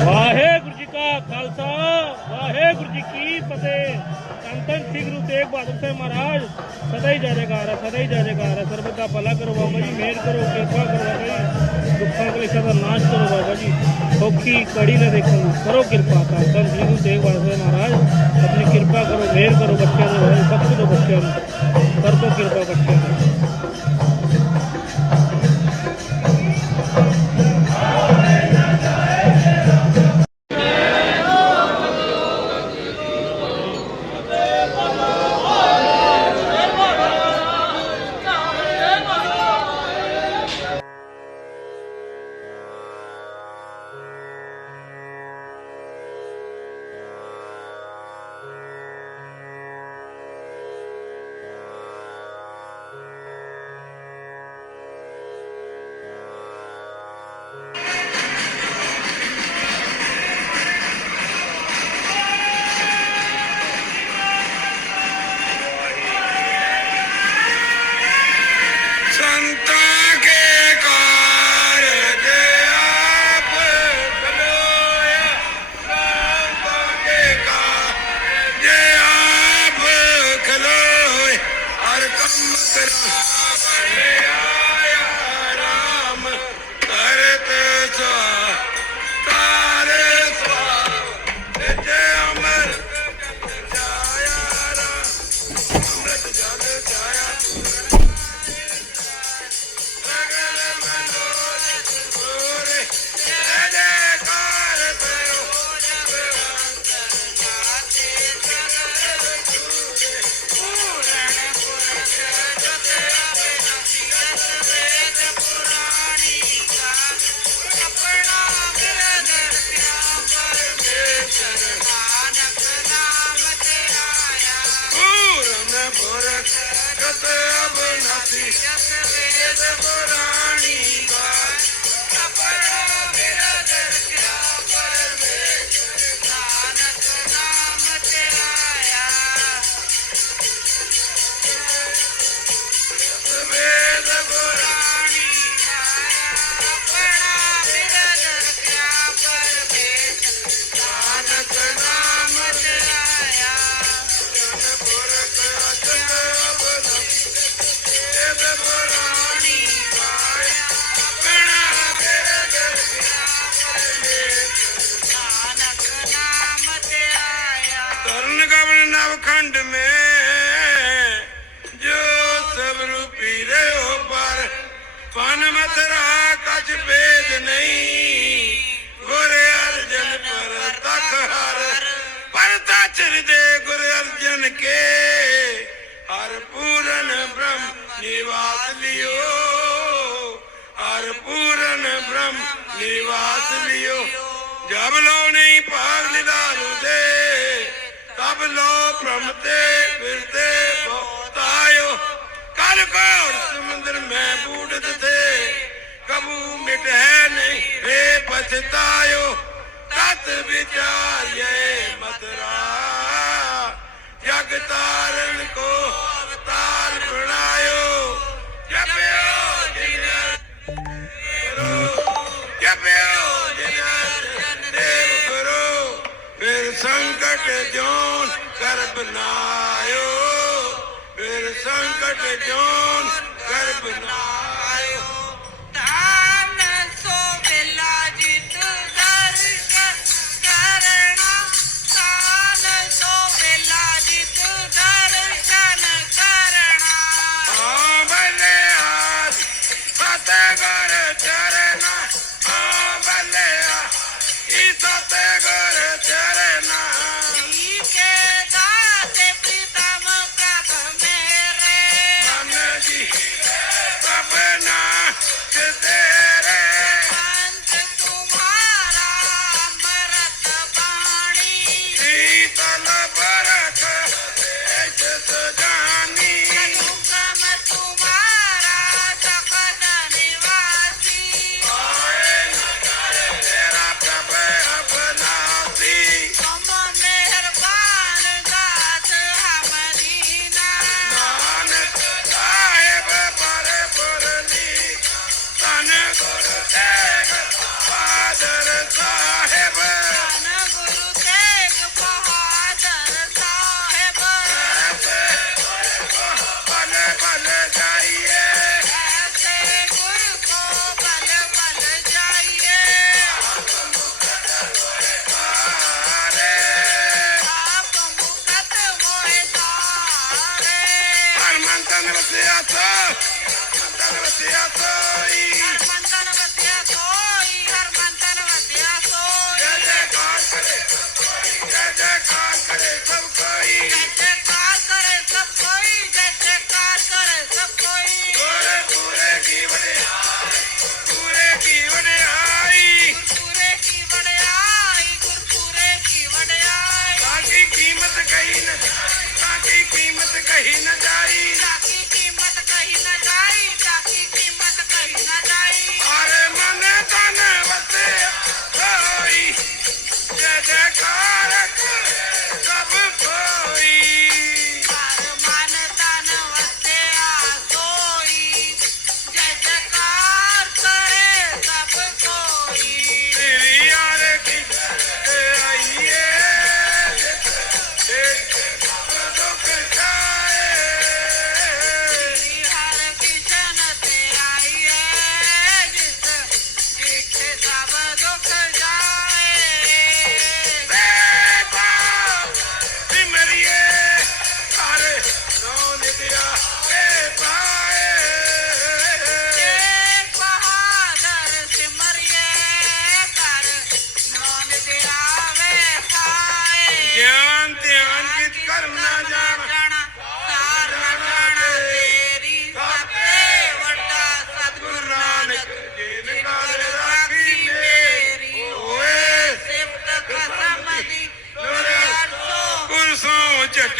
ਵਾਹਿਗੁਰੂ ਜੀ ਕਾ ਖਾਲਸਾ, ਵਾਹਿਗੁਰੂ ਜੀ ਕੀ ਫਤਿਹ। ਧੰਨ ਸ੍ਰੀ ਗੁਰੂ ਤੇਗ ਬਹਾਦਰ ਸਾਹਿਬ ਮਹਾਰਾਜ, ਸਦਾ ਹੀ ਜੈ ਸਦਾ ਹੀ ਜੈ ਸਰਬਤ ਦਾ ਭਲਾ ਕਰੋ ਬਾਬਾ ਜੀ, ਮਿਹਰ ਕਰੋ, ਕਿਰਪਾ ਕਰੋ ਬਾਬਾ ਜੀ। ਦੁੱਖਾਂ ਕਲੇਸ਼ਾਂ ਦਾ ਨਾਸ਼ ਕਰੋ ਬਾਬਾ ਜੀ। ਔਖੀ ਕੜੀ ਨਾ ਦੇਖਣ ਨੂੰ ਕਰੋ ਕਿਰਪਾ। ਧੰਨ ਧੰਨ ਸ੍ਰੀ ਗੁਰੂ ਤੇਗ ਬਹਾਦਰ ਸਾਹਿਬ ਮਹਾਰਾਜ, ਆਪਣੀ ਕਿਰਪਾ ਕਰੋ, ਮਿਹਰ ਕਰੋ ਬੱਚਿਆਂ ਨੂੰ ਬਖਸ਼ ਦਿਓ ਬੱਚਿਆਂ ਨੂੰ। ਕਰ ਦਿਓ ਕਿਰਪਾ ਬੱਚਿਆਂ ਨੂੰ। ਪਨ ਮਤਰਾ ਕਛ ਭੇਦ ਨਹੀਂ? ਗੁਰ ਅਰਜਨ ਪਰ ਤਖ ਹਰ ਪਰਤਾ ਚਿਰਦੇ ਗੁਰ ਅਰਜਨ ਕੇ। ਹਰ ਪੂਰਨ ਬ੍ਰਹਮ ਨਿਵਾਸ ਲਿਓ, ਹਰ ਪੂਰਨ ਬ੍ਰਹਮ ਨਿਵਾਸ ਲਿਓ। ਜਬ ਲੋ ਨਹੀਂ ਭਾਗ ਨਿਦਾਰੂ ਦੇ, ਤਬ ਲੋ ਭ੍ਰਮ ਤੇ ਫਿਰਦੇ ਭੋ ਹਰ ਸਮੁੰਦਰ ਮੈਂ ਬੂੜ ਦਿੱਤੇ ਕਬੂ ਮਿਟੈ ਨਹੀਂ ਏ ਤਤ ਵਿਚਾਰਿਏ ਸੰਕਟ ਜੋਨ ਕਰ ਬਨਾਇਓ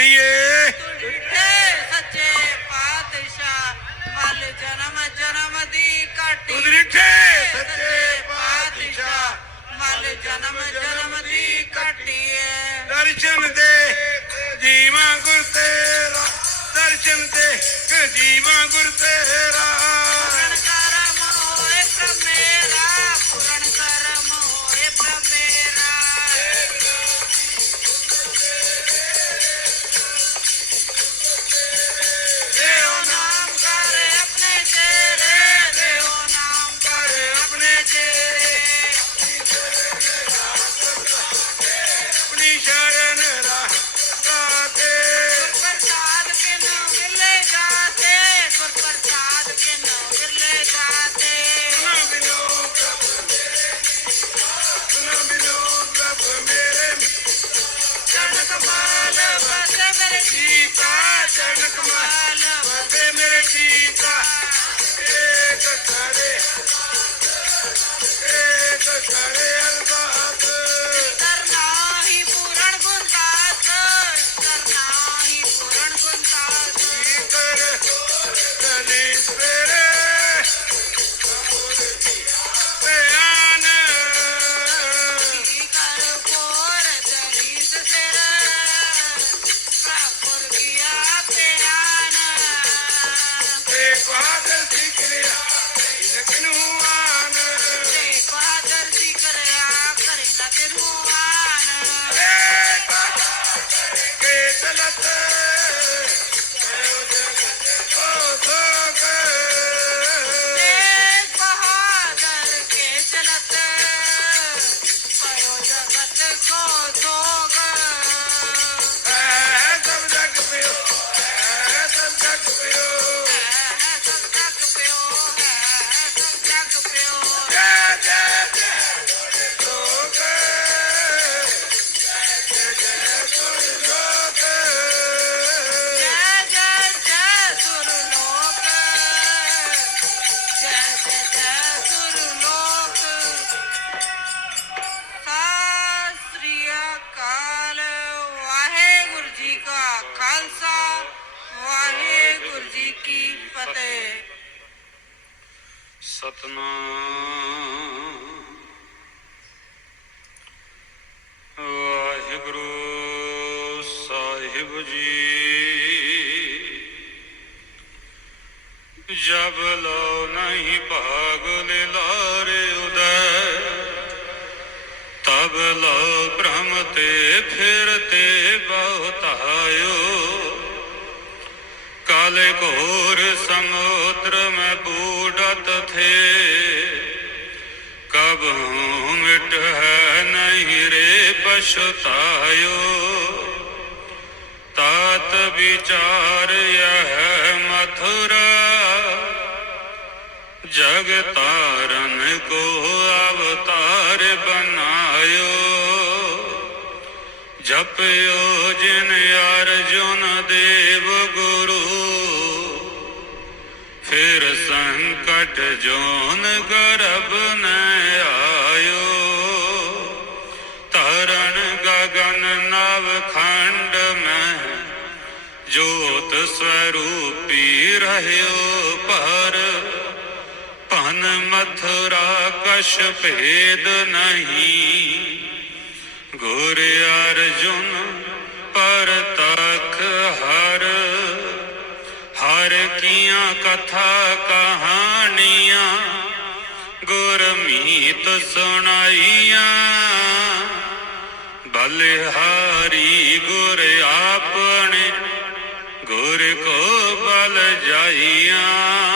ਤੁਠੇ ਸੱਚੇ ਪਾਤਸ਼ਾਹ ਮਲ ਜਨਮ ਜਨਮ ਦੀ ਕਾਟੀ ਉਦਰਿਠੇ ਸੱਚੇ ਪਾਤਸ਼ਾਹ ਮਲ ਜਨਮ ਜਨਮ ਦੀ ਕਾਟੀ ਹੈ ਦਰਸ਼ਨ ਦੇ ਜੀਵਾਂ ਗੁਰ ਤੇਰਾ ਦਰਸ਼ਨ ਦੇ ਜੀਵਾਂ ਗੁਰ ਤੇਰਾ। ਕੇ ਅਗਨ ਲਾਰੇ ਉਦੈ। ਤਬ ਤੇ ਫਿਰ ਤੇ ਬਹੁਤਾਇਓ। ਕਾਲ ਘੋਰ ਸਮੁੰਦਰ ਮੈਂ ਬੂੜਤ ਥੇ। ਕਬਹੂ ਮਿਟ ਹੈ ਨਹੀਂ ਰੇ ਪਛਤਾਇਓ। ਤਾਤ ਵਿਚਾਰ ਇਹ ਮਥੁਰਾ ਜਗ ਤਾਰਨ ਕੋ ਅਵਤਾਰ ਬਨਾਇਓ ਜਪਿਓ ਜਿਨ ਅਰਜੁਨ ਦੇਵ ਗੁਰੂ। ਫਿਰ ਸੰਕਟ ਜੋਨ ਗਰਭ ਨੈ ਆਇਓ। ਤਰਨ ਗਗਨ ਨਵ ਖੰਡ ਮੈਂ ਜੋਤ ਸਵਰੂਪੀ ਰਹਿਓ। ਕਛ ਭੇਦ ਨਹੀਂ। ਗੁਰ ਅਰਜੁਨ ਪਰ ਤਖ ਹਰ ਹਰ ਕੀਆਂ ਕਥਾ ਕਹਾਣੀਆਂ ਗੁਰ ਮੀਤ ਸੁਣਾਈਆਂ। ਬਲਿਹਾਰੀ ਗੁਰ ਆਪਣੇ, ਗੁਰ ਕੋ ਬਲ ਜਾਈਆਂ।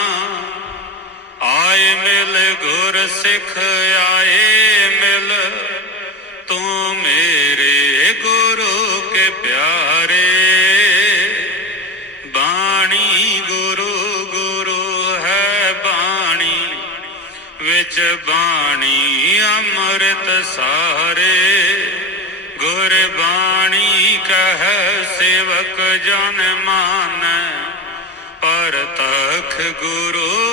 ਆਏ ਮਿਲ ਗੁਰ ਸਿੱਖ ਆਏ ਮਿਲ। ਤੂੰ ਮੇਰੇ ਗੁਰੂ ਕੇ ਪਿਆਰੇ। ਬਾਣੀ ਗੁਰੂ ਗੁਰੂ ਹੈ ਬਾਣੀ। ਵਿੱਚ ਬਾਣੀ ਅੰਮ੍ਰਿਤ ਸਾਰੇ। ਗੁਰ ਬਾਣੀ ਕਹਿ ਸੇਵਕ ਜਨ ਮਾਨ। ਪਰ ਤਖ ਗੁਰੂ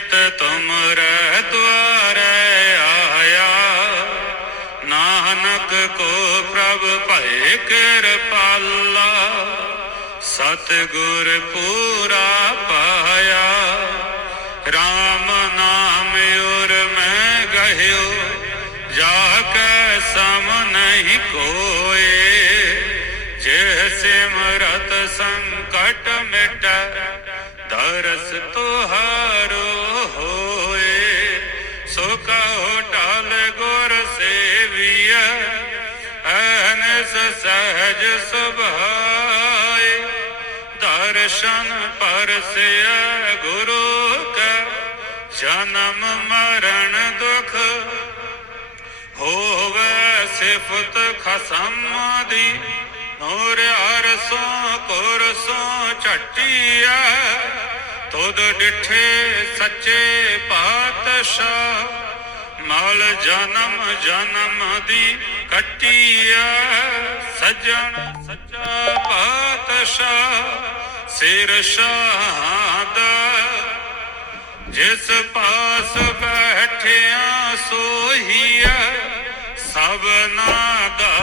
ਕੁਰਬਾਨ ਜਾਈ ਉਸ ਵੇਲਾ ਸੁਹਾਵੀ ਜਿਤ ਤੁਮਰੇ ਦੁਆਰੇ ਆਇਆ ਨਾਨਕ ਕੋ ਪ੍ਰਭ ਭਏ ਕਿਰਪਾਲਾ ਸਤਿਗੁਰ ਪੂਰਾ ਪਾਇਆ RAM ਨਾਮ ਉਰ ਮੈਂ ਗਹਿਓ ਜਾ ਕੇ ਸਮ ਨਹੀਂ ਕੋਏ ਕਹੋ ਗੁਰ ਸੇਵੀਐ, ਅਨਸ ਸਹਜ ਸੁਭਾਏ। ਦਰਸ਼ਨ ਪਰਸਿਆ ਗੁਰੂ ਕਾ, ਜਨਮ ਮਰਨ ਦੁਖ ਹੋਵੇ ਸਿਫਤ ਖਸਮ ਦੀ। ਨੂਰ ਅਰਸੋਂ ਕੁਰਸੋਂ ਝਟਿਆ ਤੁਧ ਡਿਠੇ ਸੱਚੇ ਪਾਤਸ਼ਾਹ। ਮਲ ਜਨਮ ਜਨਮ ਦੀ ਕੱਟਿਆ ਸਜਣ ਸੱਚਾ ਪਾਤਸ਼ਾਹ, ਸਿਰ ਸ਼ਹਾਦਾ ਜਿਸ ਪਾਸ ਬੈਠਿਆ ਸੋਹੀਆ ਸਭਨਾ ਦਾ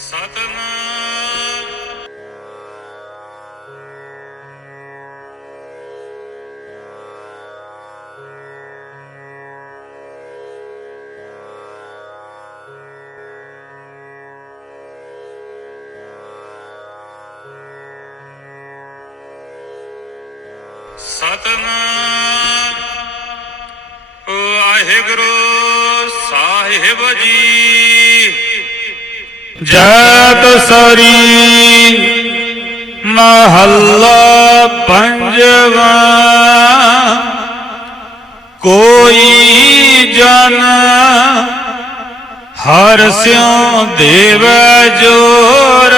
ਸਤਨਾਮ ਸਾਹਿਬ ਜੀ। ਜਤ ਸਰੀ ਮਹੱਲਾ ਪੰਜਵਾ। ਕੋਈ ਜਨ ਹਰ ਸਿਉ ਦੇਵ ਜੋਰ।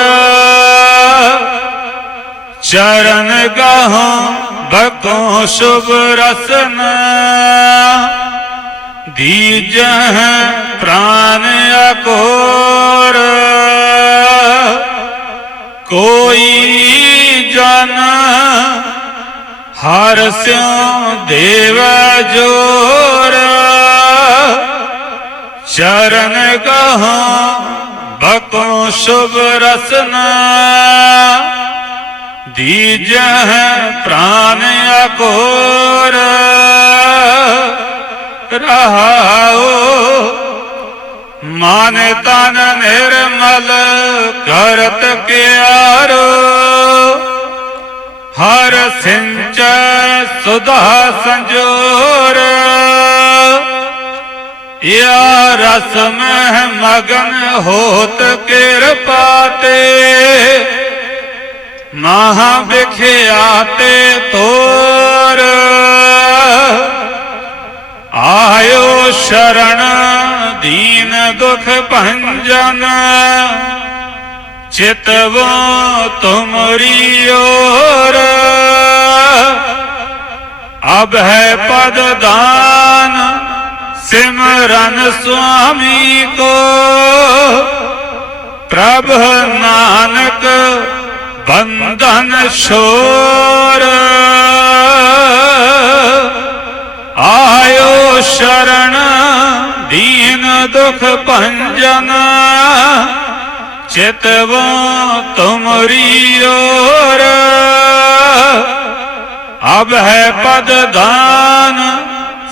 ਚਰਨ ਗਾਹਾਂ ਬਕੋ ਸ਼ੁਭ ਰਸਨ। ਦੀਜਹ ਪ੍ਰਾਨ ਅਕੋਰ। ਕੋਈ ਜਨ ਹਰ ਸਿਉ ਦੇਵ ਜੋਰ। ਚਰਨ ਗਾਹਾਂ ਬਕੋ ਸ਼ੁਭ ਰਸਨਾ। ਦੀਜਹ ਪ੍ਰਾਨ ਅਕੋਰ। ਰਹਾਉ ਮਨ ਤਨ ਨਿਰਮਲ ਕਰਤ ਕਿਆਰੋ ਹਰ ਸਿੰਚੈ ਸੁਧਾ ਸੰਜੋਰ। ਯਾ ਰਸ ਮਹਿ ਮਗਨ ਹੋਤ ਕਿਰਪਾ ਤੇ। ਮਹਾ ਵਿਖਿਆਤੇ ਤੋਰ। ਤੋ ਸ਼ਰਣ ਦੀਨ ਦੁਖ ਭੰਜਨ, ਚਿਤਵੋ ਤੁਮਰੀ ਓਰ ਅਬ ਹੈ ਪਦ ਦਾਨ ਸਿਮਰਨ ਸੁਆਮੀ ਕੋ। ਪ੍ਰਭ ਨਾਨਕ ਬੰਧਨ ਸ਼ੋਰ ਆਇਓ ਸ਼ਰਨ ਦੁਖ ਭੰਜਨ, ਚਿਤਵੋ ਤੁਮਰੀ ਓਰ। ਅਬ ਹੈ ਪਦ ਦਾਨ,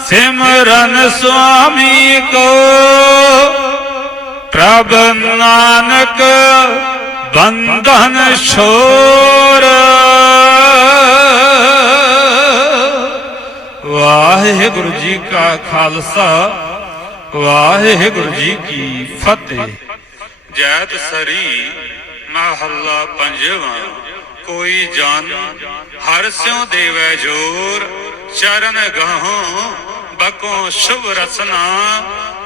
ਸਿਮਰਨ ਸੁਆਮੀ ਕੋ। ਪ੍ਰਭ ਨਾਨਕ ਬੰਧਨ ਛੋਰ। ਵਾਹਿਗੁਰੂ ਜੀ ਕਾ ਖਾਲਸਾ। ਵਾਹਿਗੁਰੂ ਜੀ ਕੀ ਫਤਿਹ। ਜੈਤ ਸਰੀ ਮਹੱਲਾ ਪੰਜਵਾਂ। ਕੋਈ ਜਨ ਹਰ ਸਿਉ ਦੇਵੈ ਜੋਰ। ਚਰਨ ਗਾਹੋਂ ਬਕੋ ਸ਼ੁਭ ਰਸਨਾ।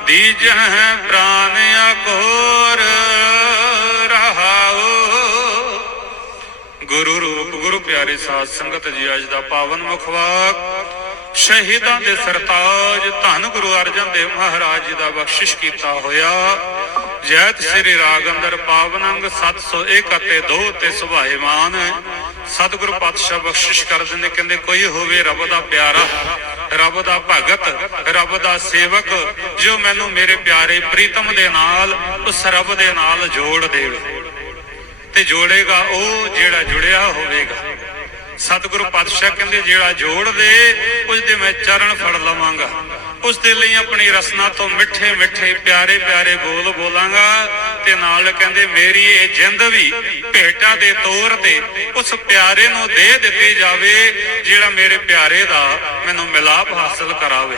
ਦੀਜਹਿ ਪ੍ਰਾਨ ਅਕੋਰ ਰਹਾਉ। ਗੁਰੂ ਰੂਪ ਗੁਰੂ ਪਿਆਰੇ ਸਾਧ ਸੰਗਤ ਜੀ, ਅੱਜ ਦਾ ਪਾਵਨ ਮੁਖਵਾਕ ਸ਼ਹੀਦਾਂ ਦੇ ਸਰਤਾਜ, ਧੰਨ ਗੁਰੂ ਅਰਜਨ ਦੇਵ ਮਹਾਰਾਜ ਜੀ ਦਾ ਬਖਸ਼ਿਸ਼ ਕੀਤਾ ਹੋਇਆ। ਜੈਤ ਸ੍ਰੀ ਰਾਗ ਅੰਦਰ ਪਾਵਨ 701 2 ਤੇ ਸੁਭਾਏਮਾਨ। ਸਤਿਗੁਰੂ ਪਾਤਸ਼ਾਹ ਬਖਸ਼ਿਸ਼ ਕਰ ਦਿੰਦੇ, ਕਹਿੰਦੇ ਕੋਈ ਹੋਵੇ ਰੱਬ ਦਾ ਪਿਆਰਾ, ਰੱਬ ਦਾ ਭਗਤ, ਰੱਬ ਦਾ ਸੇਵਕ, ਜੋ ਮੈਨੂੰ ਮੇਰੇ ਪਿਆਰੇ ਪ੍ਰੀਤਮ ਦੇ ਨਾਲ, ਉਸ ਰੱਬ ਦੇ ਨਾਲ ਜੋੜ ਦੇਵੇ। ਤੇ ਜੋੜੇਗਾ ਉਹ ਜਿਹੜਾ ਜੁੜਿਆ ਹੋਵੇਗਾ। ਸਤਿਗੁਰੂ ਪਾਤਸ਼ਾਹ ਕਹਿੰਦੇ, ਜਿਹੜਾ ਜੋੜ ਦੇ ਉਸ ਦੇ ਮੈਂ ਚਰਨ ਫੜ ਲਵਾਂਗਾ। ਉਸ ਦੇ ਲਈ ਆਪਣੀ ਰਸਨਾ ਤੋਂ ਮਿੱਠੇ ਮਿੱਠੇ ਪਿਆਰੇ ਪਿਆਰੇ ਬੋਲ ਬੋਲਾਂਗਾ ਤੇ ਨਾਲ ਕਹਿੰਦੇ, ਮੇਰੀ ਇਹ ਜਿੰਦ ਵੀ ਭੇਟਾ ਦੇ ਤੌਰ ਤੇ ਉਸ ਪਿਆਰੇ ਨੂੰ ਦੇ ਦਿੱਤੀ ਜਾਵੇ, ਜਿਹੜਾ ਮੇਰੇ ਪਿਆਰੇ ਦਾ ਮੈਨੂੰ ਮਿਲਾਪ ਹਾਸਲ ਕਰਾਵੇ।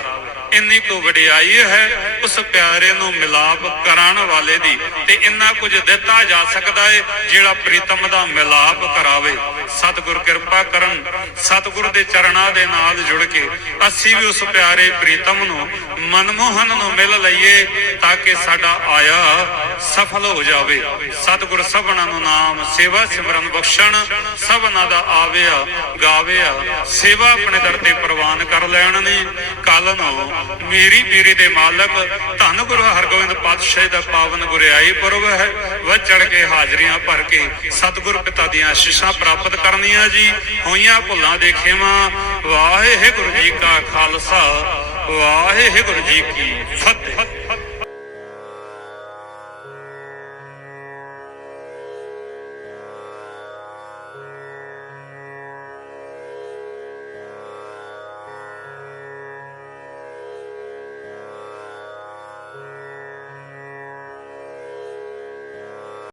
ਇੰਨੀ ਕੁ ਵਡਿਆਈ ਹੈ, ਉਸ ਪਿਆਰੇ ਨੂੰ ਮਿਲਾਪ ਕਰਾਉਣ ਵਾਲੇ ਦੀ ਤੇ ਇੰਨਾ ਕੁਝ ਦਿੱਤਾ ਜਾ ਸਕਦਾ ਹੈ ਜਿਹੜਾ ਪ੍ਰੀਤਮ ਦਾ ਮਿਲਾਪ ਕਰਾਵੇ। ਸਤਿਗੁਰ ਕਿਰਪਾ ਕਰਨ, ਸਤਿਗੁਰ ਦੇ ਚਰਨਾਂ ਦੇ ਨਾਲ ਜੁੜ ਕੇ ਅਸੀਂ ਵੀ ਉਸ ਪਿਆਰੇ ਪ੍ਰੀਤਮ ਨੂੰ, ਮਨਮੋਹਨ ਨੂੰ ਮਿਲ ਲਈਏ ਤਾਂ ਕਿ ਸਾਡਾ ਆਇਆ ਸਫਲ ਹੋ ਜਾਵੇ। ਸਤਿਗੁਰ ਸਭਨਾਂ ਨੂੰ ਨਾਮ ਸੇਵਾ ਸਿਮਰਨ ਬਖਸ਼ਣ, ਸਭਨਾਂ ਦਾ ਆਵਿਆ, ਗਾਵਿਆ, ਸੇਵਾ ਆਪਣੇ ਦਰ ਤੇ ਪ੍ਰਵਾਨ ਕਰ ਲੈਣ ਨੇ। ਕੱਲ ਨੂੰ ਮੇਰੀ ਪੀਰੀ ਦੇ ਮਾਲਕ ਧੰਨ ਗੁਰੂ ਹਰਗੋਬਿੰਦ ਪਾਤਸ਼ਾਹ ਦਾ ਪਾਵਨ ਗੁਰਿਆਈ ਪੁਰਬ ਹੈ। ਵ ਚੜ ਕੇ ਹਾਜ਼ਰੀਆਂ ਭਰ ਕੇ ਸਤਿਗੁਰ ਪਿਤਾ ਦੀਆਂ ਆਸ਼ੀਸ਼ਾਂ ਪ੍ਰਾਪਤ ਕਰਨੀਆਂ ਜੀ। ਹੋਈਆਂ ਭੁੱਲਾਂ ਦੇ ਖੇਮਾਂ। ਵਾਹਿਗੁਰੂ ਜੀ ਕਾ ਖਾਲਸਾ, ਵਾਹਿਗੁਰੂ ਜੀ ਕੀ ਫਤਿਹ।